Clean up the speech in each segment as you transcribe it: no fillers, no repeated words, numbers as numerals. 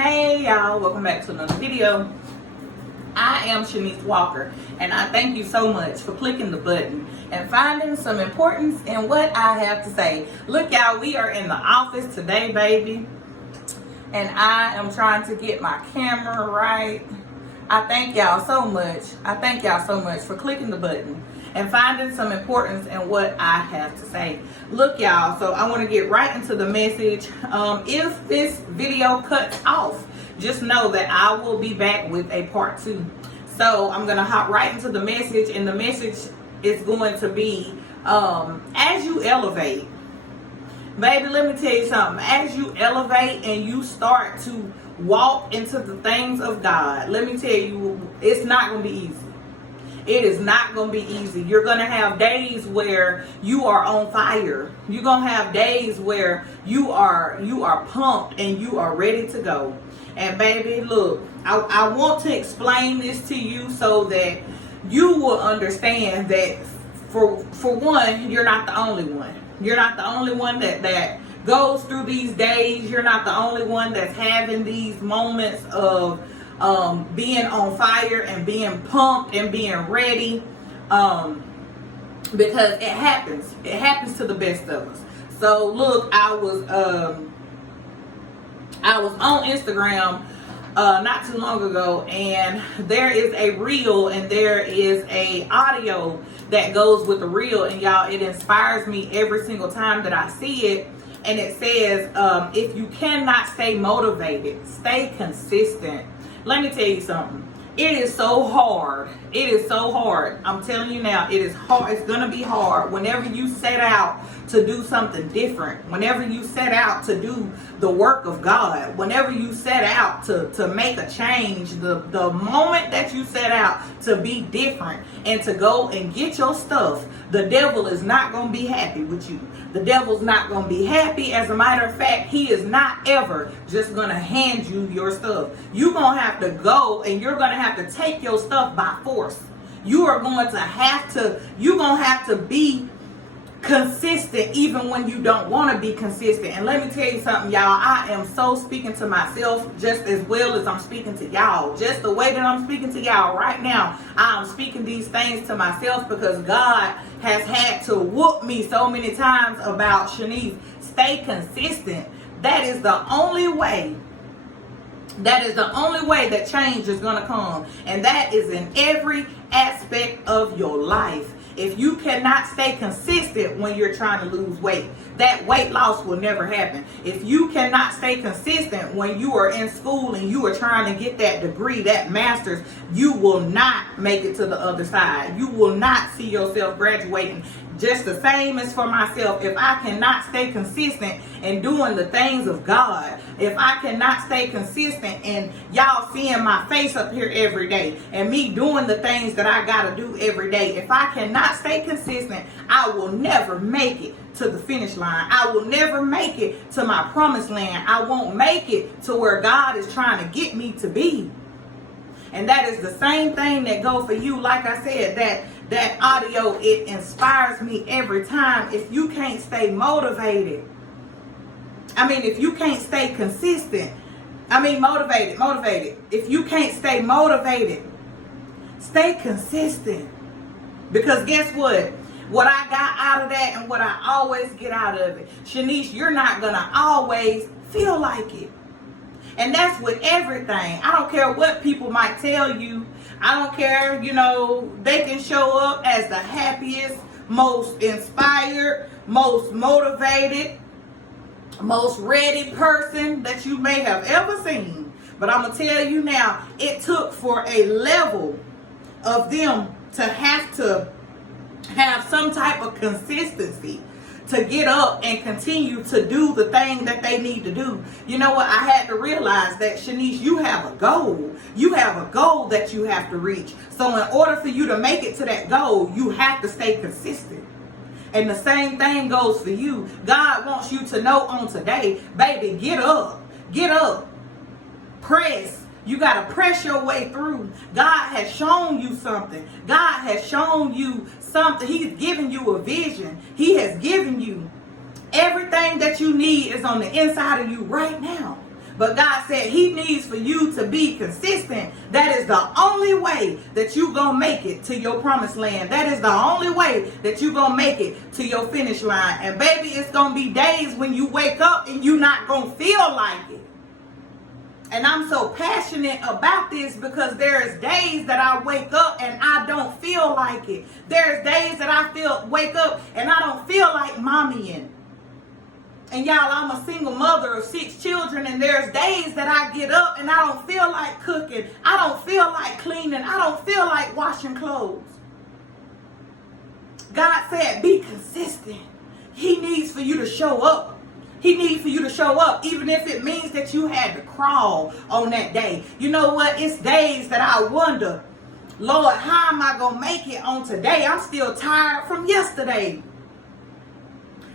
Hey y'all, welcome back to another video. I am Sha'Nese Walker, and I thank you so much for clicking the button and finding some importance in what I have to say. Look y'all, we are in the office today, baby, and I am trying to get my camera right. I thank y'all so much. I thank y'all so much for clicking the button and finding some importance in what I have to say. Look y'all, so I want to get right into the message. If this video cuts off, just know that I will be back with a part 2. So I'm going to hop right into the message, and the message is going to be, as you elevate, baby, let me tell you something. As you elevate and you start to walk into the things of God, let me tell you, it's not going to be easy. It is not going to be easy. You're going to have days where you are on fire. You're going to have days where you are pumped and you are ready to go. And baby, look, I want to explain this to you so that you will understand that for one, you're not the only one. You're not the only one that goes through these days. You're not the only one that's having these moments of being on fire and being pumped and being ready, because it happens to the best of us. So look, I was on Instagram not too long ago, and there is a reel and there is a audio that goes with the reel, and y'all, it inspires me every single time that I see it. And it says, if you cannot stay motivated, stay consistent. Let me tell you something. It is so hard. It is so hard. I'm telling you now, it is hard. It's going to be hard whenever you set out to do something different. Whenever you set out to do the work of God. Whenever you set out to make a change. The moment that you set out to be different and to go and get your stuff, the devil is not going to be happy with you. The devil's not going to be happy. As a matter of fact, he is not ever just going to hand you your stuff. You're going to have to go and you're going to have to take your stuff by force. You're going to have to be consistent even when you don't want to be consistent. And let me tell you something, y'all. I am so speaking to myself just as well as I'm speaking to y'all. Just the way that I'm speaking to y'all right now, I'm speaking these things to myself because God has had to whoop me so many times about, Sha'Nese, stay consistent. That is the only way. That is the only way that change is going to come. And that is in every aspect of your life. If you cannot stay consistent when you're trying to lose weight, that weight loss will never happen. If you cannot stay consistent when you are in school and you are trying to get that degree, that master's, you will not make it to the other side. You will not see yourself graduating. Just the same as for myself. If I cannot stay consistent in doing the things of God, if I cannot stay consistent in y'all seeing my face up here every day and me doing the things that I gotta do every day, if I cannot stay consistent, I will never make it to the finish line. I will never make it to my promised land. I won't make it to where God is trying to get me to be. And that is the same thing that goes for you. Like I said, that audio, it inspires me every time. If you can't stay motivated, if you can't stay consistent, motivated. If you can't stay motivated, stay consistent. Because guess what? What I got out of that and what I always get out of it, Sha'Nese, you're not going to always feel like it. And that's with everything. I don't care what people might tell you. I don't care, they can show up as the happiest, most inspired, most motivated, most ready person that you may have ever seen. But I'm going to tell you now, it took for a level of them to have some type of consistency to get up and continue to do the thing that they need to do. You know what? I had to realize that, Sha'Nese, you have a goal. You have a goal that you have to reach. So in order for you to make it to that goal, you have to stay consistent. And the same thing goes for you. God wants you to know on today, baby, get up. Get up. Press. You got to press your way through. God has shown you something. God has shown you something. He's given you a vision. He has given you everything that you need is on the inside of you right now. But God said he needs for you to be consistent. That is the only way that you gonna make it to your promised land. That is the only way that you gonna make it to your finish line. And baby, it's gonna be days when you wake up and you not gonna feel like it. And I'm so passionate about this because there's days that I wake up and I don't feel like it. There's days that I wake up and I don't feel like mommying. And y'all, I'm a single mother of 6 children, and there's days that I get up and I don't feel like cooking. I don't feel like cleaning. I don't feel like washing clothes. God said, be consistent. He needs for you to show up. He needs for you to show up, even if it means that you had to crawl on that day. You know what? It's days that I wonder, Lord, how am I going to make it on today? I'm still tired from yesterday.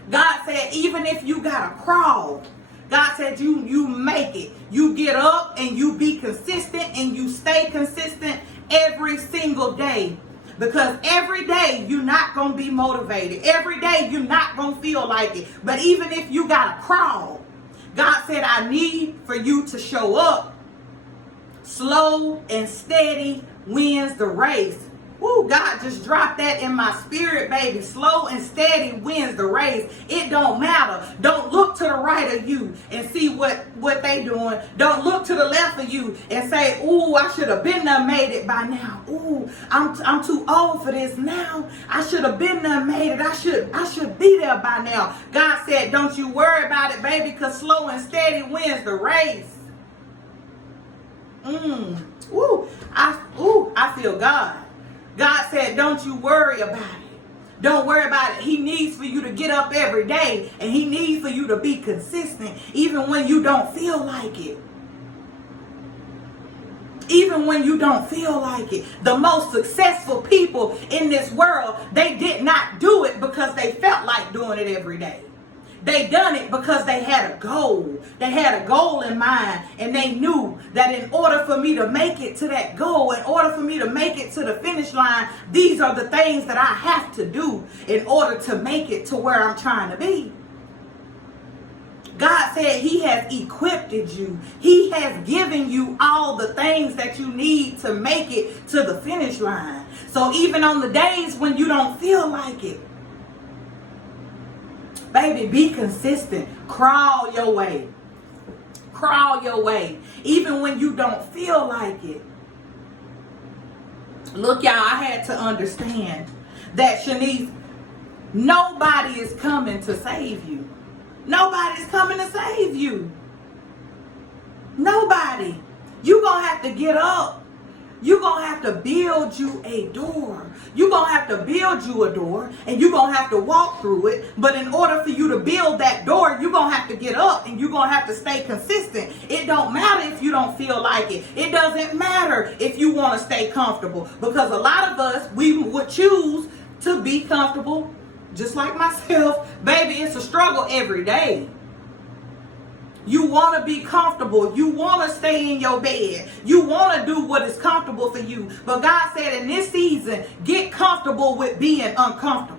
God said, even if you got to crawl, God said you make it. You get up and you be consistent and you stay consistent every single day. Because every day you're not going to be motivated. Every day you're not going to feel like it. But even if you got to crawl, God said, I need for you to show up. Slow and steady wins the race. Woo, God just dropped that in my spirit, baby. Slow and steady wins the race. It don't matter. Don't look to the right of you and see what they doing. Don't look to the left of you and say, ooh, I should have been there, made it by now. Ooh, I'm too old for this now. I should have been there, made it. I should be there by now. God said, don't you worry about it, baby, because slow and steady wins the race. I feel God. God said, don't you worry about it. Don't worry about it. He needs for you to get up every day, and he needs for you to be consistent even when you don't feel like it. Even when you don't feel like it. The most successful people in this world, they did not do it because they felt like doing it every day. They done it because they had a goal. They had a goal in mind, and they knew that in order for me to make it to that goal, in order for me to make it to the finish line, these are the things that I have to do in order to make it to where I'm trying to be. God said he has equipped you. He has given you all the things that you need to make it to the finish line. So even on the days when you don't feel like it, baby, be consistent. Crawl your way. Crawl your way. Even when you don't feel like it. Look, y'all, I had to understand that, Sha'Nese, nobody is coming to save you. Nobody's coming to save you. Nobody. You're going to have to get up. You're going to have to build you a door. You're going to have to build you a door, and you're going to have to walk through it. But in order for you to build that door, you're going to have to get up, and you're going to have to stay consistent. It don't matter if you don't feel like it. It doesn't matter if you want to stay comfortable, because a lot of us, we would choose to be comfortable, just like myself. Baby, it's a struggle every day. You want to be comfortable. You want to stay in your bed. You want to do what is comfortable for you. But God said in this season, get comfortable with being uncomfortable.